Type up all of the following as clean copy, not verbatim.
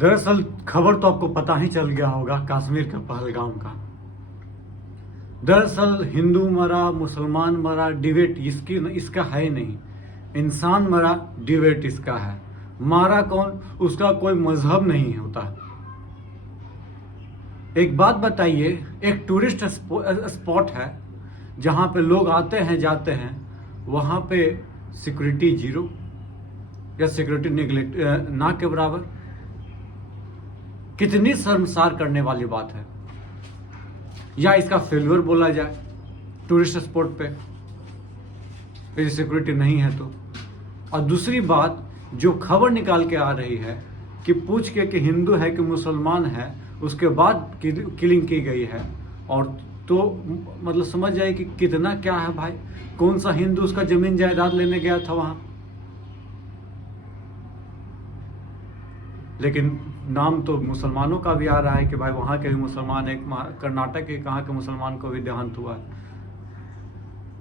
दरअसल खबर तो आपको पता ही चल गया होगा कश्मीर के पहलगाम का। दरअसल हिंदू मरा, मुसलमान मरा, डिबेट इसका है ही नहीं। इंसान मरा, डिबेट इसका है। मारा कौन, उसका कोई मजहब नहीं होता। एक बात बताइए, एक टूरिस्ट स्पॉट है जहां पे लोग आते हैं जाते हैं, वहां पे सिक्योरिटी जीरो या सिक्योरिटी नेग्लेक्ट ना के बराबर। कितनी शर्मसार करने वाली बात है। या इसका फेल्यूर बोला जाए टूरिस्ट स्पॉट पे, यदि सिक्योरिटी नहीं है तो। और दूसरी बात, जो खबर निकाल के आ रही है कि पूछ के कि हिंदू है कि मुसलमान है, उसके बाद किलिंग की गई है। और तो मतलब समझ जाए कि कितना क्या है भाई। कौन सा हिंदू उसका जमीन जायदाद लेने गया था वहां। लेकिन नाम तो मुसलमानों का भी आ रहा है कि भाई वहां के भी मुसलमान, एक कर्नाटक के कहाँ के मुसलमान को भी देहांत हुआ है।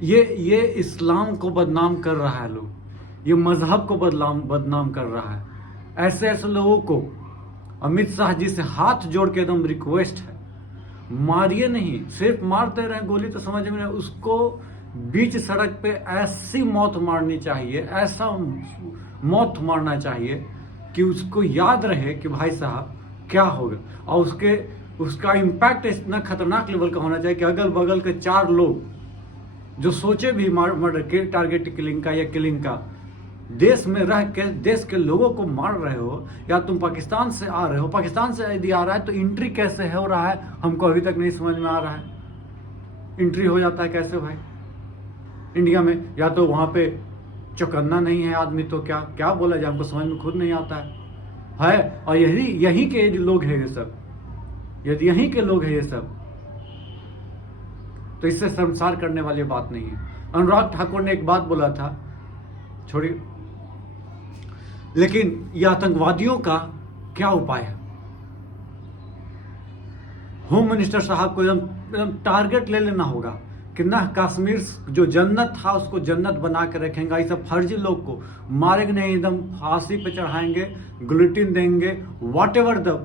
ये इस्लाम को बदनाम कर रहा है लोग, ये मजहब को बदनाम कर रहा है। ऐसे ऐसे लोगों को अमित शाह जी से हाथ जोड़ के एकदम रिक्वेस्ट है, मारिए नहीं। सिर्फ मारते रहे गोली तो समझ में नहीं, उसको बीच सड़क पे ऐसी मौत मारनी चाहिए, ऐसा मौत मारना चाहिए कि उसको याद रहे कि भाई साहब क्या होगा। और उसका इम्पैक्ट इतना खतरनाक लेवल का होना चाहिए कि अगल बगल के 4 लोग जो सोचे भी मर्डर के टारगेट किलिंग का या किलिंग का, देश में रह के देश के लोगों को मार रहे हो, या तुम पाकिस्तान से आ रहे हो। पाकिस्तान से यदि आ रहा है तो एंट्री कैसे हो रहा है हमको अभी तक नहीं समझ में आ रहा है। एंट्री हो जाता है कैसे भाई इंडिया में? या तो वहां पे चौकन्ना नहीं है आदमी, तो क्या क्या बोला जाए, हमको समझ में खुद नहीं आता है। और यही के लोग हैं ये सब। यदि यहीं के लोग हैं ये सब, तो इससे शर्मसार करने वाली बात नहीं है। अनुराग ठाकुर ने एक बात बोला था, छोड़िए, लेकिन ये आतंकवादियों का क्या उपाय है? होम मिनिस्टर साहब को एकदम टारगेट ले लेना होगा कि ना कश्मीर जो जन्नत था उसको जन्नत बना के रखेंगे। ये सब फर्जी लोग को मारेंगे नहीं, एकदम फांसी पे चढ़ाएंगे, गुलेटिन देंगे। Whatever the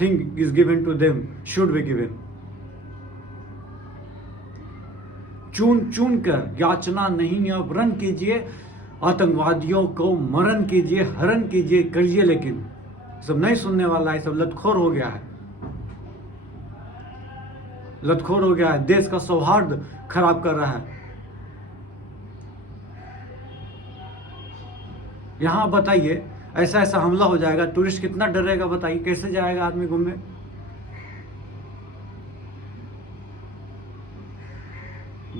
thing is given to them should be given. चुन चुन कर याचना नहीं, अब रन कीजिए, आतंकवादियों को मरण कीजिए, हरण कीजिए, करिए। लेकिन सब नहीं सुनने वाला है, सब लतखोर हो गया है, लतखोर हो गया है, देश का सौहार्द खराब कर रहा है। यहां बताइए ऐसा ऐसा हमला हो जाएगा, टूरिस्ट कितना डरेगा बताइए, कैसे जाएगा आदमी घूमने?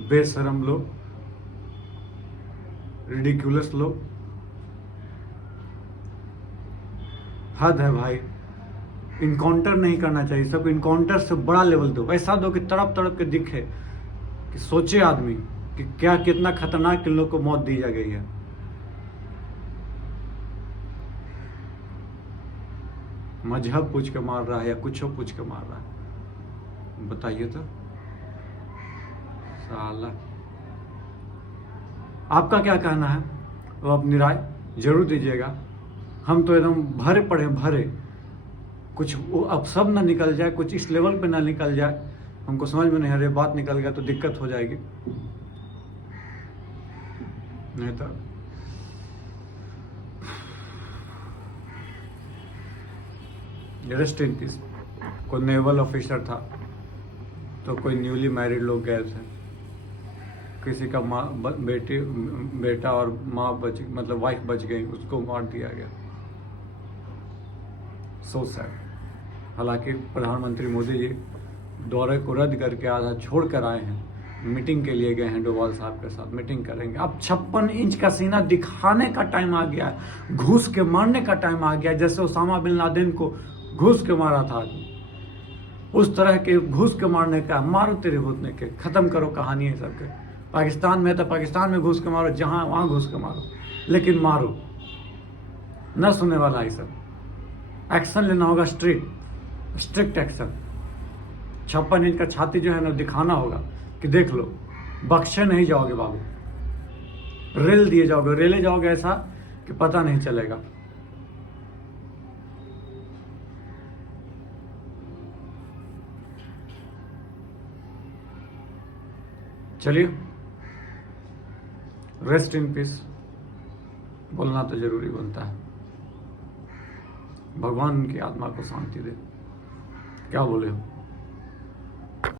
बेशरम लोग, रिडिक्यूलस लोग, हद है भाई। इनकाउंटर नहीं करना चाहिए, सबको इनकाउंटर से बड़ा लेवल दो, ऐसा दो कि तड़प तड़प के दिखे, कि सोचे आदमी कि क्या कितना खतरनाक किन लोग को मौत दी जा गई है। मजहब पूछ के मार रहा है या कुछ पूछ के मार रहा है, बताइए तो। साला आपका क्या कहना है वो अपनी राय जरूर दीजिएगा। हम तो एकदम भरे पड़े भरे, कुछ अब सब ना निकल जाए, कुछ इस लेवल पे ना निकल जाए, हमको समझ में नहीं आ रही। बात निकल गया तो दिक्कत हो जाएगी, नहीं तो रेस्ट इन पीस। कोई नेवल ऑफिसर था तो कोई न्यूली मैरिड लोग गए थे, किसी का माँ बेटा और माँ मतलब वाइफ बच गई, उसको मार दिया गया। So sad. हालांकि प्रधानमंत्री मोदी जी दौरे को रद्द करके आधा छोड़ कर आए हैं, मीटिंग के लिए गए हैं, डोभाल साहब के साथ मीटिंग करेंगे। अब 56 इंच का सीना दिखाने का टाइम आ गया है, घूस के मारने का टाइम आ गया है। जैसे उसामा बिन लादेन को घूस के मारा था, उस तरह के घूस के मारने का, मारो तेरे भूतने के, खत्म करो कहानी है सबके। पाकिस्तान में तो पाकिस्तान में घुस के मारो, जहां वहां घुस के मारो, लेकिन मारो। न सुनने वाला है सब। एक्शन लेना होगा, स्ट्रिक्ट एक्शन। 56 इंच का छाती जो है ना दिखाना होगा कि देख लो, बख्शे नहीं जाओगे बाबू, रेल दिए जाओगे, रेले जाओगे ऐसा कि पता नहीं चलेगा। चलिए, रेस्ट इन पीस बोलना तो जरूरी बनता है। भगवान की आत्मा को शांति दे, क्या बोले हो।